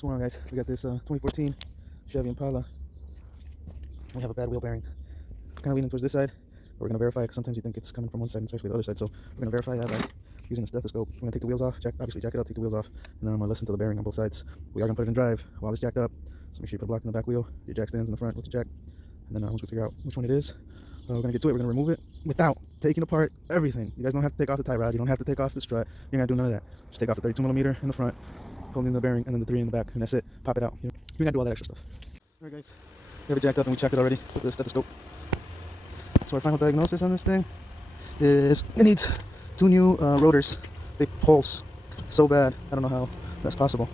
What's going on, guys? We got this 2014 Chevy Impala. We have a bad wheel bearing. Kind of leaning towards this side. But we're going to verify it because sometimes you think it's coming from one side and it's actually the other side. So we're going to verify that by using a stethoscope. We're going to take the wheels off, obviously jack it up, take the wheels off, and then I'm going to listen to the bearing on both sides. We are going to put it in drive while it's jacked up. So make sure you put a block in the back wheel, your jack stands in the front with the jack. And then once we figure out which one it is, we're going to get to it. We're going to remove it without taking apart everything. You guys don't have to take off the tie rod. You don't have to take off the strut. You're going to do none of that. Just take off the 32mm in the front, holding the bearing, and then the 3 in the back, and that's it. Pop it out. You're going to do all that extra stuff. Alright, guys. We have it jacked up and we checked it already with the stethoscope. So our final diagnosis on this thing is it needs 2 new rotors. They pulse so bad. I don't know how that's possible.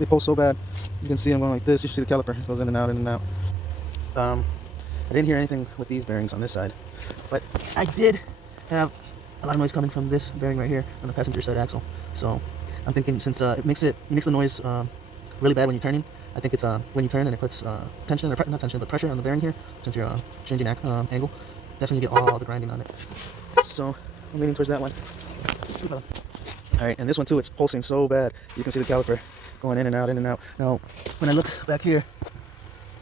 They pulse so bad. You can see them going like this. You see the caliper. It goes in and out, in and out. I didn't hear anything with these bearings on this side, but I did have a lot of noise coming from this bearing right here on the passenger side axle. So I'm thinking, since it makes the noise really bad when you're turning, I think it's when you turn and it puts tension, or not tension, but pressure on the bearing here, since you're changing angle, that's when you get all the grinding on it. So I'm leaning towards that one. Alright, and this one too, it's pulsing so bad. You can see the caliper going in and out, in and out. Now, when I looked back here,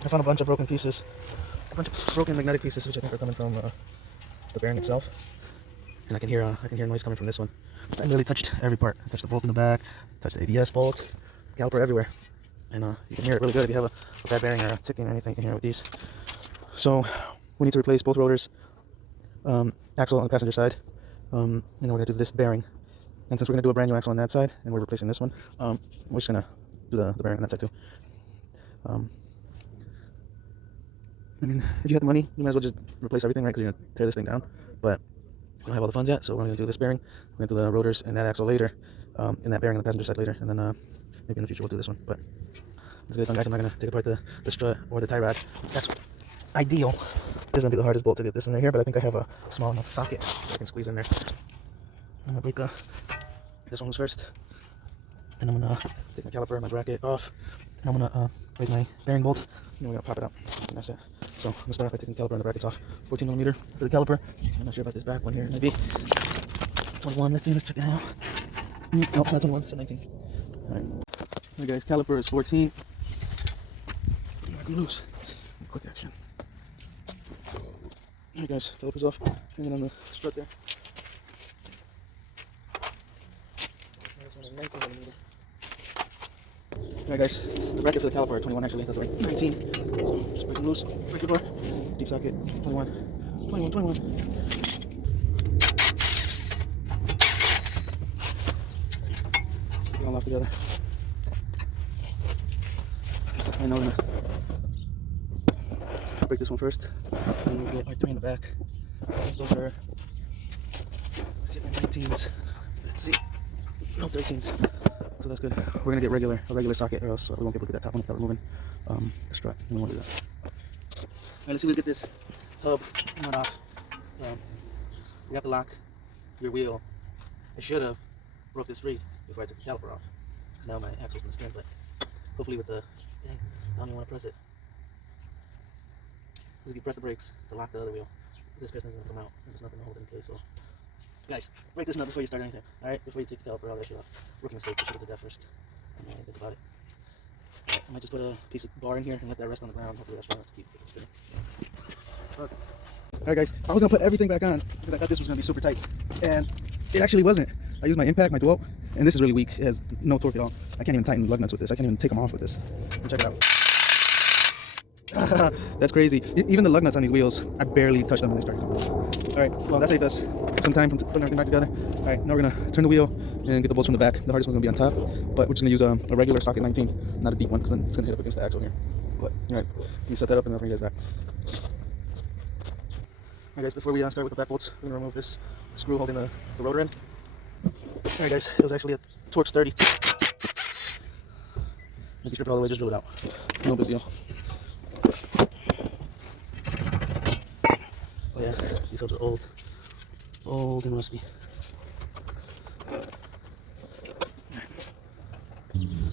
I found a bunch of broken pieces. A bunch of broken magnetic pieces, which I think are coming from the bearing itself. And I can hear noise coming from this one. I really touched every part. I touched the bolt in the back, touched the ABS bolt, caliper everywhere. And you can hear it really good if you have a bad bearing or a ticking or anything. You can hear it with these. So we need to replace both rotors, axle on the passenger side, and then we're going to do this bearing. And since we're going to do a brand new axle on that side, and we're replacing this one, we're just going to do the bearing on that side too. I mean, if you have the money, you might as well just replace everything, right? Because you're going to tear this thing down. But we don't have all the funds yet, so we're going to do this bearing. We're going to do the rotors and that axle later, and that bearing on the passenger side later. And then maybe in the future we'll do this one. But let's get it done, guys. I'm not going to take apart the strut or the tie rod. That's ideal. This is going to be the hardest bolt to get this one right here, but I think I have a small enough socket that I can squeeze in there. I'm going to break this one loose first. And I'm going to take my caliper and my bracket off. And I'm going to break my bearing bolts. And then we're going to pop it out. And that's it. So I'm going to start off by taking the caliper and the brackets off. 14mm for the caliper. I'm not sure about this back one here. Maybe 21. Let's see. Let's check it out. Nope, it's not 21. It's a 19. Alright. Alright, guys. Caliper is 14. Knock them loose. Quick action. Alright, guys. Caliper's off. Hanging on the strut there. This one is 19mm. Alright, guys, the bracket for the caliper are 21 actually, that's like 19. So just break them loose, break the bar, deep socket, 21, 21, 21. Get all off together. I know we're gonna break this one first, and then we'll get our 3 in the back. Those are 19s. Let's see, no 13s. So that's good. We're gonna get a regular socket, or else we won't be able to get that top one without removing the strut. We don't want to do that. Alright, let's see if we can get this hub nut off. We got the lock, your wheel. I should have broke this free before I took the caliper off, because now my axle's gonna spin. But hopefully with the dang, I don't even want to press it. Because if you press the brakes to lock the other wheel, this piston's gonna come out, and there's nothing to hold it in place. So guys, break this nut before you start anything. Alright, before you take the caliper, all that shit off. Rookie mistake, I should have did that first. I didn't think about it. Right, I might just put a piece of bar in here and let that rest on the ground. Hopefully that's strong enough to keep it from spinning. Alright, guys, I was gonna put everything back on because I thought this was gonna be super tight. And it actually wasn't. I used my impact, my dual, and this is really weak. It has no torque at all. I can't even tighten lug nuts with this. I can't even take them off with this. Check it out. That's crazy. Even the lug nuts on these wheels, I barely touched them when they started. Alright, well that saved us some time from putting everything back together. Alright, now we're gonna turn the wheel and get the bolts from the back. The hardest one's gonna be on top, but we're just gonna use a regular socket 19, not a deep one, because then it's gonna hit up against the axle here. But alright, let me set that up and I'll bring you guys back. Alright guys, before we start with the back bolts, we're gonna remove this screw holding the rotor in. Alright guys, it was actually a Torx 30. Make you strip it all the way, just drill it out. No big deal. Oh yeah, these hubs are old and rusty.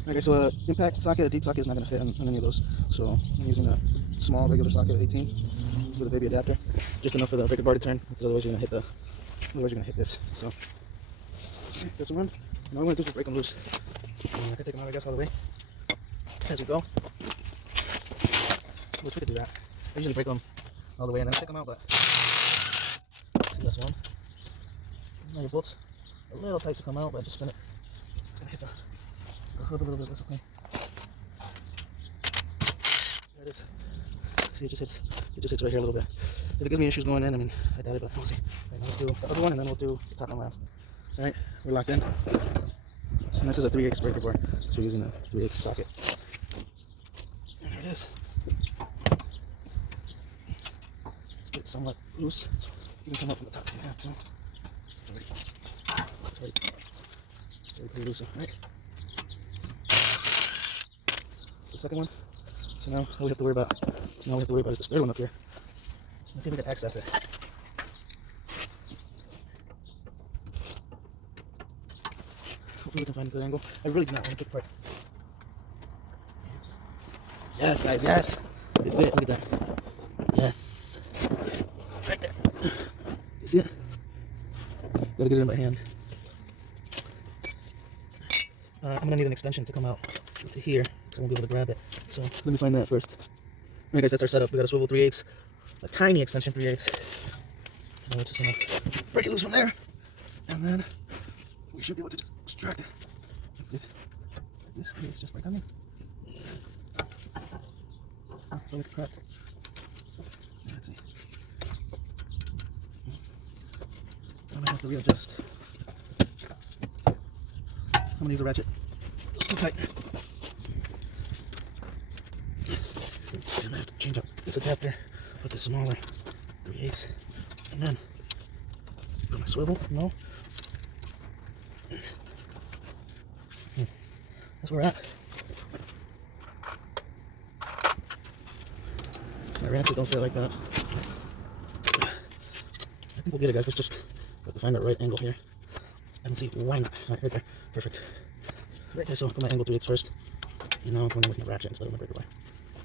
Okay, so impact socket, a deep socket is not going to fit on any of those. So I'm using a small regular socket 18 with a baby adapter, just enough for the breaker bar to turn, because otherwise you're going to hit this. So okay, this one, and all I'm going to do is just break them loose. And I can take them out, I guess, all the way as we go. Which we could do that. I usually break them all the way and then take them out, but see this one. Now your bolts a little tight to come out, but just spin it. It's gonna hit the hood a little bit. That's okay. There it is. See, it just hits right here a little bit. If it gives me issues going in, I mean, I doubt it, but we'll see. Right, now let's do the other one, and then we'll do the top and last. All right, we're locked in. And this is a 3/8 breaker bar, so we're using a 3/8 socket. And there it is. It's somewhat loose. You can come up from the top if you have to. It's already pretty loose, right? The second one. So now all we have to worry about is this third one up here. Let's see if we can access it. Hopefully we can find a good angle. I really do not want to pick apart. Yes, guys, yes. It fit. Look at that. Yes. Right there. You see it? Gotta get it in my hand. I'm gonna need an extension to come out to here, because I won't be able to grab it. So let me find that first. Alright guys, that's our setup. We got a swivel 3/8, a tiny extension 3/8. Now we're just gonna break it loose from there, and then we should be able to just extract it. This is just by coming. Don't get cracked. Let's see. I'm gonna have to readjust. I'm gonna use a ratchet. It's too tight. So I'm gonna have to change up this adapter with the smaller 3/8, and then put my swivel. No. That's where we're at. My ratchet don't fit like that. I think we'll get it, guys. Let's just have to find the right angle here. I don't see why not. Right there. Perfect. Right there, so I'll put my angle 3/8 first. And now I'm going in with my ratchet instead of my breaker bar.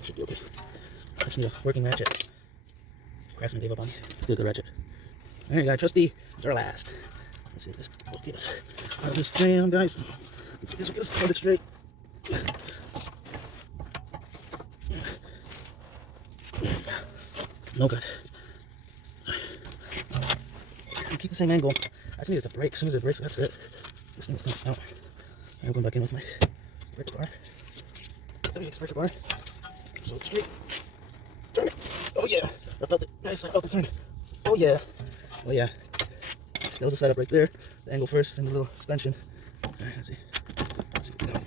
Should be okay. I just need a working ratchet. Craftsman gave up on me. Let's get the ratchet. Alright, guys, trusty Duralast. Let's see if this will get us out of this jam, guys. Let's see if this will get us started straight. No good. Keep the same angle. I just need it to break. As soon as it breaks, that's it. This thing's coming out. I'm going back in with my breaker bar. 3/8 breaker bar. So straight. Turn it. Oh yeah. I felt it. Guys, I felt it turn. Oh yeah. Oh yeah. That was the setup right there. The angle first, then the little extension. Alright, let's see. Let's see what we got.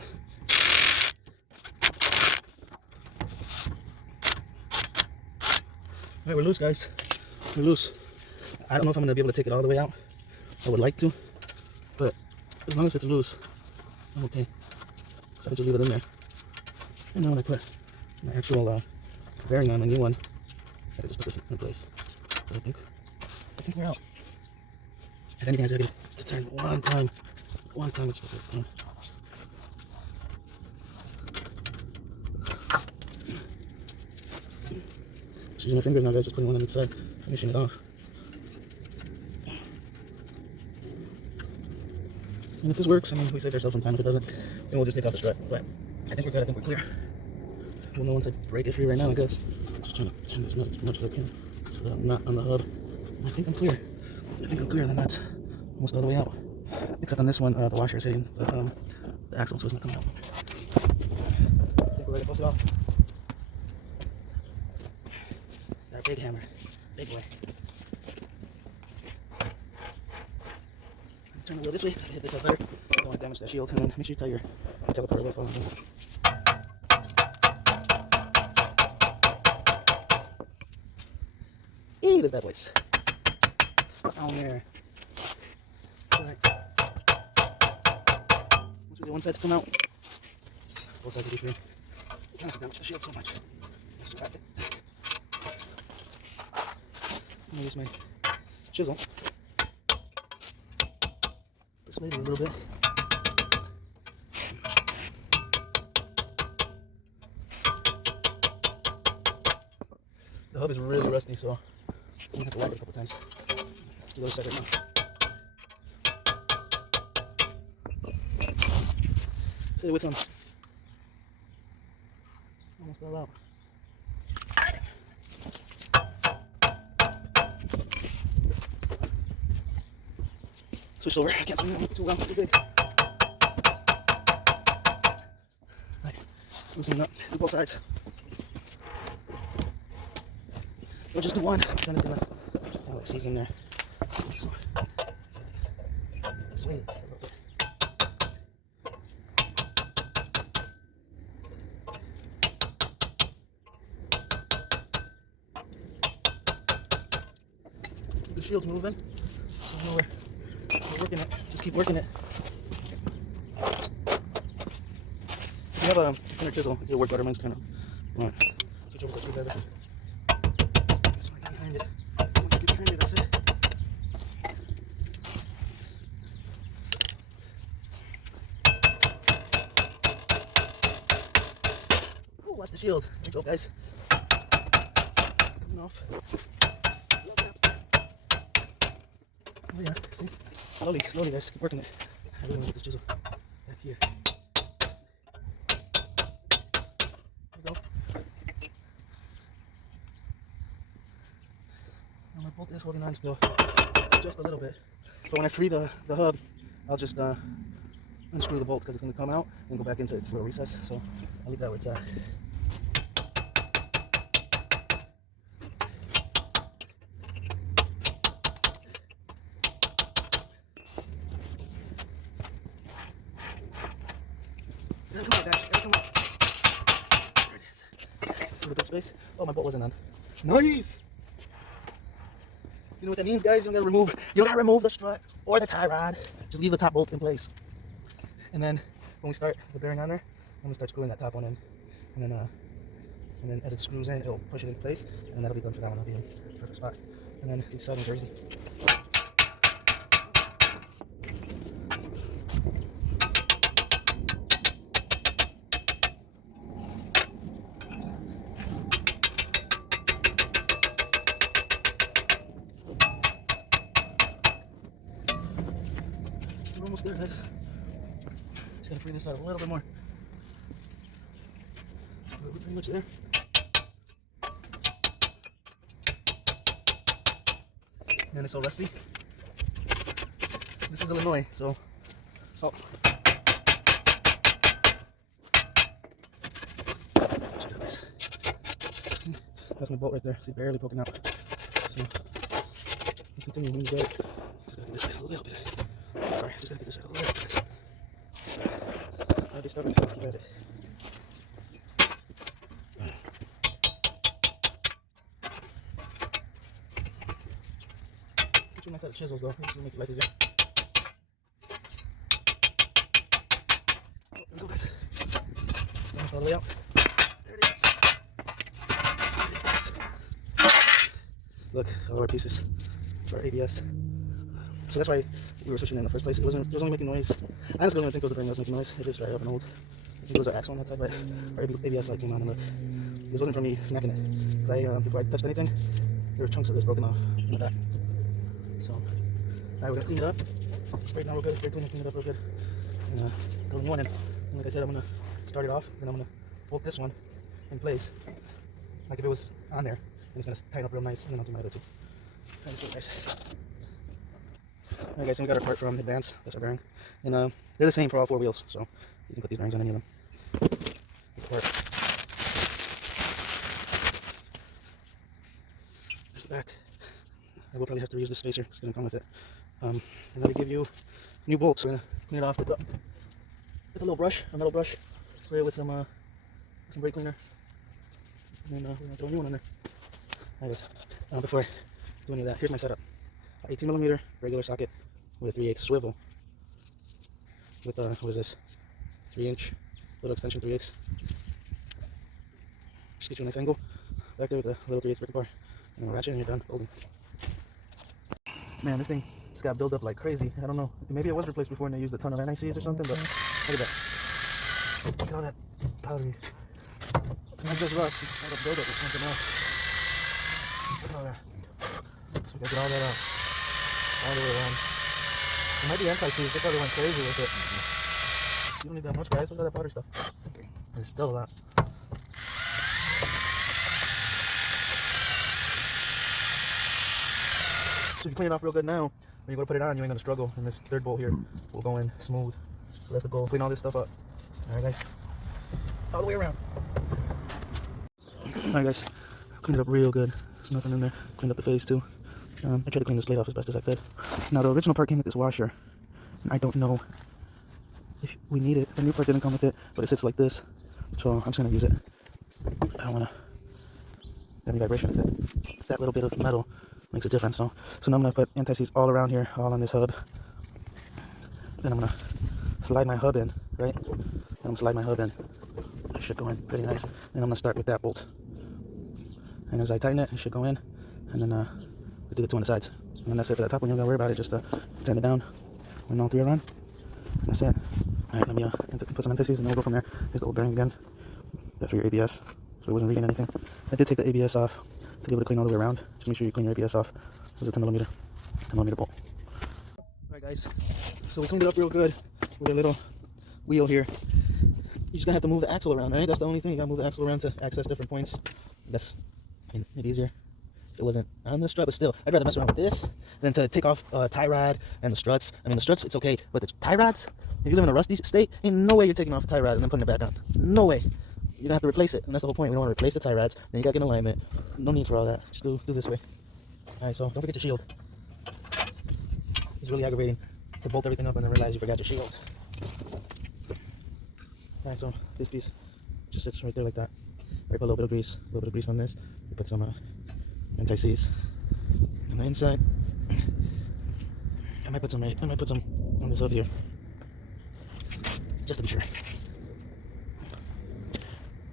Alright, we're loose, guys. We're loose. I don't know if I'm going to be able to take it all the way out. I would like to. But as long as it's loose, I'm okay. So I can just leave it in there. And then when I put my actual bearing on the new one, I can just put this in place. But I think we're out. If anything, I just got to turn one time. One time, it's supposed to turn. Just using my fingers now, guys. Just putting one on each side, finishing it off. And if this works, I mean, we saved ourselves some time. If it doesn't, then we'll just take off the strut. But I think we're good. I think we're clear. We'll know once I break it free right now, I guess. Just trying to turn this nut as much as I can so that I'm not on the hub. And I think I'm clear. I think I'm clear. Then that's almost all the way out. Except on this one, the washer is hitting the axle, so it's not coming out. I think we're ready to bust it off. Our big hammer. Big boy. Turn the wheel this way so I can hit this up better. I don't want to damage that shield. And then make sure you tie your caliper well following. Eee, those bad boys. Stuck on there. Alright. Once we get one side to come out, both sides will be free. I'm trying not to damage the shield so much. Let's just wrap it. I'm going to use my chisel. Maybe a little bit. The hub is really rusty, so I'm gonna have to wipe it a couple times. Let's do the other side right now. hit it with some. Almost all out. Switch over. I can't swing it too well. Too big. Alright. Loosening up. Do both sides. Or just do one. Then it's gonna like seize in there. So, swing it a little bit. The shield's moving. So we're working it. Just keep working it. If you have a thinner chisel, it'll work better. Mine's kind of long. Switch over to the screwdriver. Just want to get behind it. Once you get behind it, that's it. Oh, watch the shield. There you go, guys. It's coming off. Oh yeah, see? Slowly guys, keep working it. I really want to get this chisel back here. There we go. Now my bolt is holding on still, just a little bit. But when I free the hub, I'll just unscrew the bolt because it's going to come out and go back into its little recess. So I'll leave that where it's at. Come on, guys. Come on. There it is. See the bit space? Oh, my bolt wasn't on. Nice! You know what that means, guys? You don't gotta remove the strut or the tie rod. Just leave the top bolt in place. And then when we start the bearing on there, I'm gonna start screwing that top one in. And then as it screws in, it'll push it into place, and that'll be done for that one. That'll be in the perfect spot. And then these settings are easy. We're almost there, guys. Just gotta free this out a little bit more. We're pretty much there. Man, it's so rusty. This is Illinois, so salt. Check it out, guys. See, that's my bolt right there. See, barely poking out. So let's continue. When you get it, just gotta get this side a little bit. Sorry, just gotta get this side a little bit. I'll be stubborn. Let's keep at it. Put you a nice set of chisels though. This will make it life easier. Oh, there we go, guys. So much all the way out. There it is. There it is, guys. Look, all our pieces for ABS. So that's why we were switching in the first place. It was only making noise. I honestly don't even think it was the bearing that was making noise. It is very up and old. I think it was our axle on that side, but our ABS light came on and look. This wasn't from me smacking it. Because before I touched anything, there were chunks of this broken off in the back. So, alright, we're gonna clean it up. Spray it down real good. Spray clean it up real good. And throw a new one in. And like I said, I'm gonna start it off. Then I'm gonna bolt this one in place, like if it was on there. And it's gonna tighten up real nice. And then I'll do my other two. Alright, let's go, guys. Alright guys, so we got our part from Advance. That's our bearing. And they're the same for all four wheels, so you can put these bearings on any of them. There's the back. I will probably have to reuse this spacer. It's going to come with it. And then they give you new bolts. We're going to clean it off with a little brush, a metal brush. Spray it with some brake cleaner. And then we're going to throw a new one on there. Anyways, before I do any of that, here's my setup. 18mm regular socket with a 3/8 swivel with what is this, 3-inch little extension 3/8. Just get you a nice angle back there with a little 3/8 brick bar, and ratchet, and you're done folding. Man, this got built up like crazy. I don't know, maybe it was replaced before and they used a ton of NICs or something, but look at that. Look at all that powdery. It's not just rust, it's like a buildup or something else. Look at all that. So we gotta get all that out. All the way around. It might be anti-seize, they probably went crazy with it. You don't need that much, guys. Look at that powder stuff. Okay. There's still a lot. So if you clean it off real good now, when you go to put it on, you ain't gonna struggle. And this third bolt here will go in smooth. So that's the goal. Clean all this stuff up. Alright, guys. All the way around. Alright, guys. Cleaned it up real good. There's nothing in there. Cleaned up the face too. I tried to clean this blade off as best as I could. Now the original part came with this washer. And I don't know if we need it. The new part didn't come with it, but it sits like this. So I'm just gonna use it. I don't wanna have any vibration with it. That little bit of metal makes a difference. So now I'm gonna put anti-seize all around here, all on this hub. Then I'm gonna slide my hub in, right? And I'm gonna slide my hub in. It should go in pretty nice. And I'm gonna start with that bolt. And as I tighten it, it should go in. And then we do the two on the sides. And then that's it for that top one. You don't gotta worry about it. Just tighten it down when all three are on. And that's it. Alright, let me put some anti-seize and then we'll go from there. Here's the old bearing again. That's for your ABS. So it wasn't reading anything. I did take the ABS off to be able to clean all the way around. Just make sure you clean your ABS off. It was a 10 millimeter bolt. Alright guys, so we cleaned it up real good with a little wheel here. You're just gonna have to move the axle around, right? That's the only thing. You gotta move the axle around to access different points. That's made it easier. It wasn't on the strut, but still, I'd rather mess around with this than to take off tie rod and the struts. I mean, the struts, it's okay, but the tie rods, if you live in a rusty state, ain't no way you're taking off a tie rod and then putting it back on. No way. You're gonna have to replace it, and that's the whole point. We don't want to replace the tie rods. Then you gotta get in alignment. No need for all that. Just do this way. All right, so don't forget your shield. It's really aggravating to bolt everything up and then realize you forgot your shield. All right, so this piece just sits right there like that. I put a little bit of grease on this. We put some anti-seize on the inside. I might put some on this over here, just to be sure.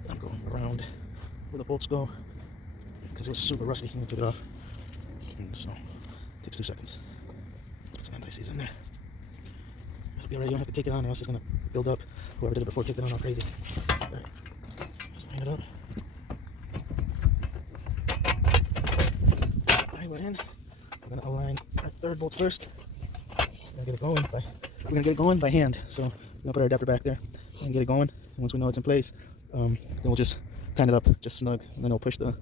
I'm going around where the bolts go because it was super rusty. I'm gonna take it off. So it takes 2 seconds. Let's put some anti-seize in there. It'll be alright. You don't have to kick it on, or else it's gonna build up. Whoever did it before kicked it on all crazy. All right. Just hang it up. Alright, we're in. We're gonna align our third bolt first. We're gonna get it going by hand. So we're gonna put our adapter back there and get it going. And once we know it's in place, then we'll just tighten it up, just snug, and then we'll push the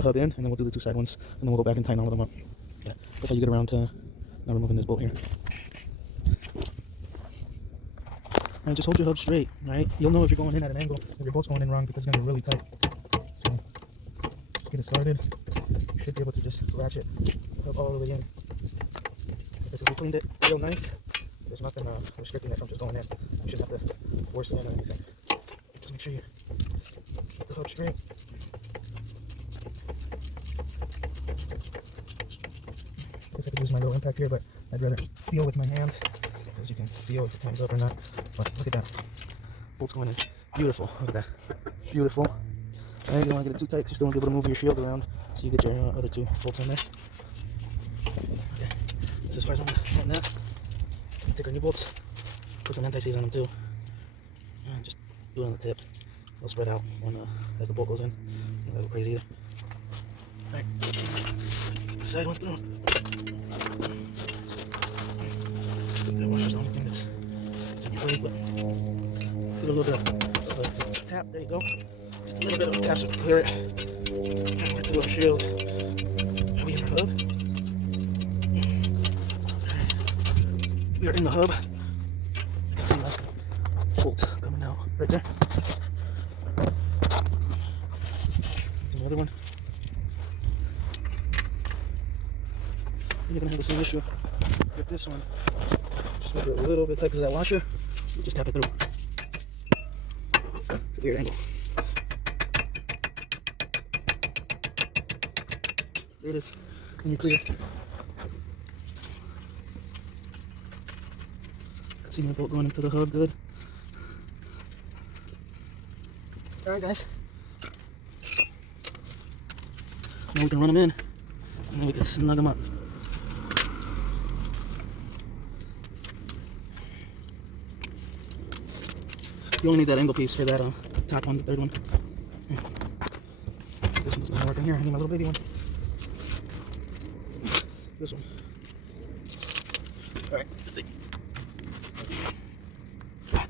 hub in, and then we'll do the 2 side ones, and then we'll go back and tighten all of them up. Yeah, that's how you get around to not removing this bolt here. And just hold your hub straight, right? You'll know if you're going in at an angle, if your bolt's going in wrong, because it's gonna be really tight. So just get it started. You should be able to just ratchet the hub all the way in. This is, we cleaned it real nice. There's nothing restricting it from just going in. You shouldn't have to force it in or anything. Just make sure you keep the hub straight. I guess I could use my little impact here, but I'd rather feel with my hand, because you can feel if it tightens up or not. But look at that. Bolt's going in. Beautiful. Look at that. Beautiful. And you don't want to get it too tight, so you still want to be able to move your shield around so you get your other 2 bolts in there. Okay. So as far as I'm going to tighten that, take our new bolts, put some anti-seize on them too, and just do it on the tip. They'll spread out when, as the bolt goes in. Don't go crazy either. Alright. The side one through. That washer's the only thing that's on your blade, but give it a little bit of a tap. There you go. Just a little bit of a tap so we can clear it. And we're to do our shield. Are we in our hub? We are in the hub. I can see my bolt coming out right there. There's another one. You're gonna have the same issue with this one. Just make it a little bit tight because of that washer. You just tap it through. It's a weird angle. There it is. And you're clear. See my bolt going into the hub good. Alright guys. Now we can run them in and then we can snug them up. You only need that angle piece for that top one, the third one. This one's not working here. I need my little baby one. This one. Alright, let's see.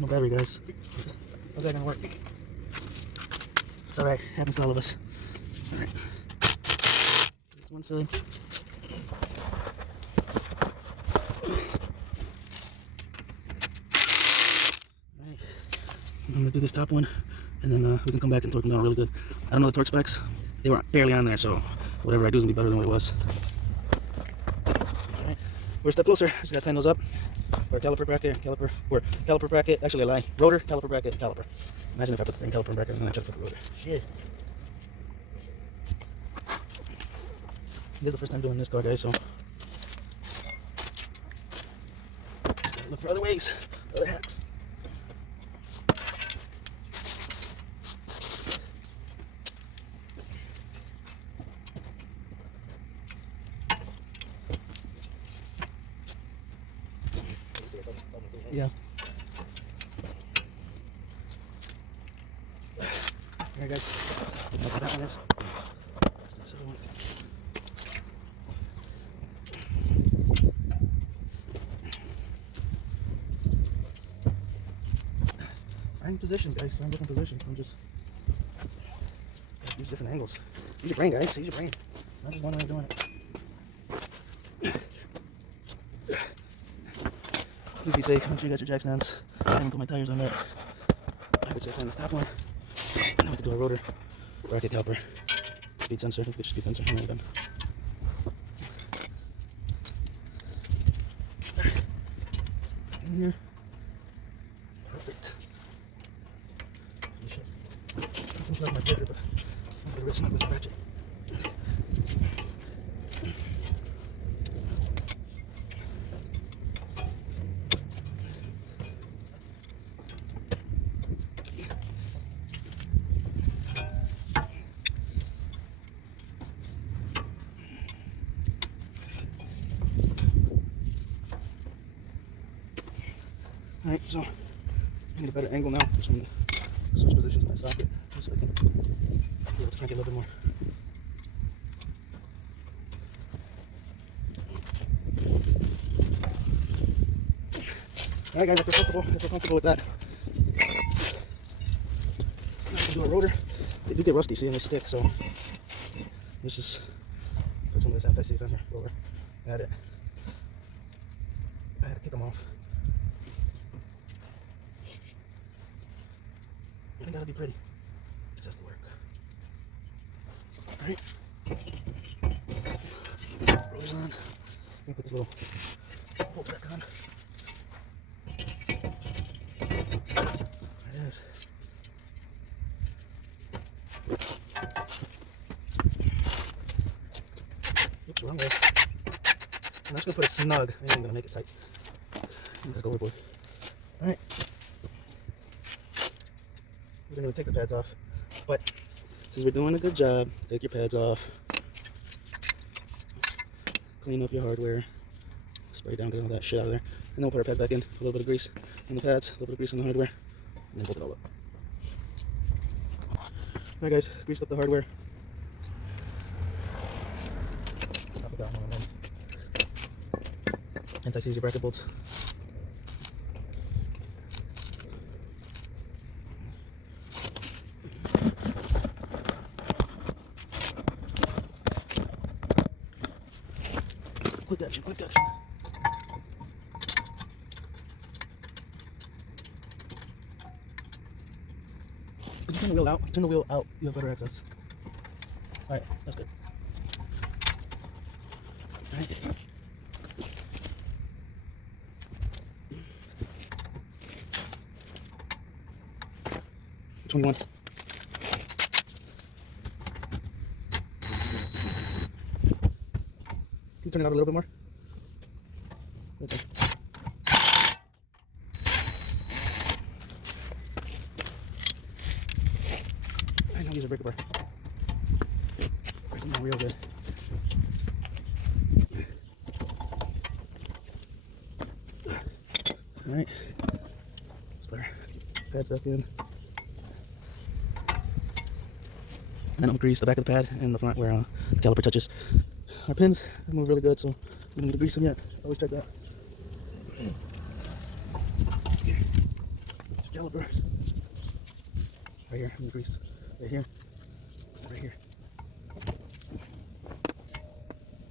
No battery, guys. How's that gonna work? It's alright, happens to all of us. Alright. This one side. Alright. I'm gonna do this top one, and then we can come back and torque them down really good. I don't know the torque specs. They were barely on there, so whatever I do is gonna be better than what it was. Alright. We're a step closer. Just gotta tighten those up. Or caliper bracket, caliper bracket, actually a lie. Rotor, caliper bracket, caliper. Imagine if I put the thing caliper bracket and then I try to put the rotor. Shit. This is the first time doing this car, guys, so just gotta look for other ways, other hacks. Yeah. Alright, guys. Look at that one is. Let's do this other one. Find positions, guys. Find different positions. I'm just use different angles. Use your brain, guys. Use your brain. It's not just one way of doing it. Please be safe. Make sure you got your jack stands. I'm gonna put my tires on that. I would say tighten this top one. And then we can do a rotor, bracket caliper, speed sensor. Get your speed sensor. I'm done. In here. Perfect. Finish up my breaker, but I'm gonna snug with the ratchet. Alright, so I need a better angle now. So I'm gonna switch positions on my socket just so I can be able to crank it a little bit more. Alright guys, I feel comfortable with that. I'm gonna do a rotor. They do get rusty, see, and they stick, so let's just put some of this anti-seize on here over. Add it. I had to kick them off. It gotta be pretty. It just has to work. Alright. Rotor's on. I'm gonna put this little bolt back on. There it is. Oops, wrong way. I'm just gonna put it snug. I ain't gonna make it tight. I'm gonna go overboard. Alright. We're going to take the pads off, but since we're doing a good job, take your pads off, clean up your hardware, spray down, get all that shit out of there, and then we'll put our pads back in, a little bit of grease on the pads, a little bit of grease on the hardware, and then bolt it all up. Alright guys, greased up the hardware. Pop it down one and then anti-seize your bracket bolts. Quick action, quick action. If you turn the wheel out, you have better access. Alright, that's good. Alright. Which one you want? Can you turn it out a little bit more? Okay. I know these are breaker bar. Breaking them real good. Alright. Let's put our pads back in. And then I'll grease the back of the pad and the front where the caliper touches. Our pins move really good, so we don't need to grease them yet. Always check that. caliper. Right here, in the grease. Right here. Right here.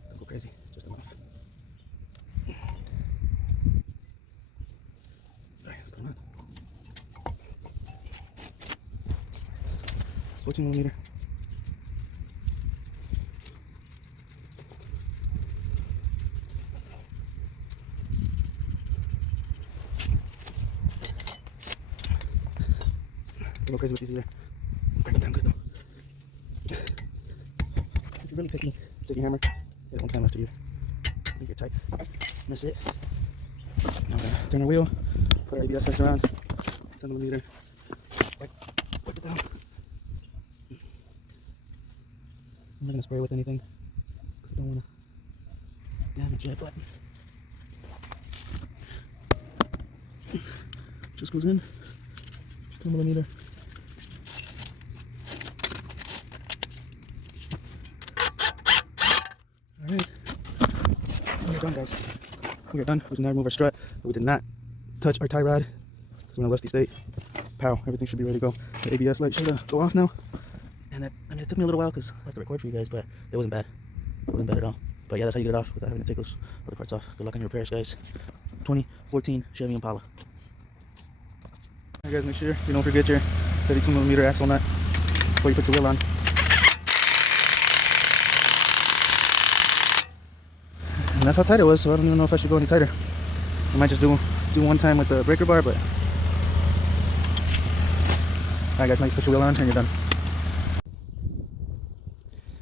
Don't go crazy, just enough. Alright, let's go on. 14mm. Don't go crazy with these either. Crank it down good though. If you're really picky, take your hammer, hit it one time after you make it tight. Miss it. Now I'm gonna turn our wheel, put our ABS sensor on, 10mm. Wipe it down. I'm not gonna spray with anything because I don't want to damage it, but just goes in. 10mm. Alright, we are done, guys. We are done. We did not remove our strut, but we did not touch our tie rod because we're in a rusty state. Pow, everything should be ready to go. The ABS light should go off now. And that, I mean, it took me a little while because I have to record for you guys, but it wasn't bad. It wasn't bad at all. But yeah, that's how you get it off without having to take those other parts off. Good luck on your repairs, guys. 2014 Chevy Impala. Alright guys, make sure you don't forget your 32mm axle nut before you put your wheel on. And that's how tight it was, so I don't even know if I should go any tighter. I might just do one time with the breaker bar, but... Alright guys, now you put your wheel on and you're done.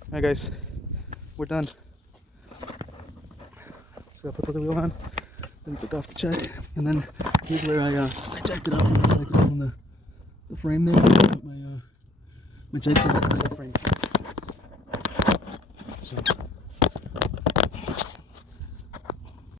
Alright guys, we're done. So I put the wheel on, then took off the check, and then here's where I checked it out from the frame there. Put my jack to the frame. So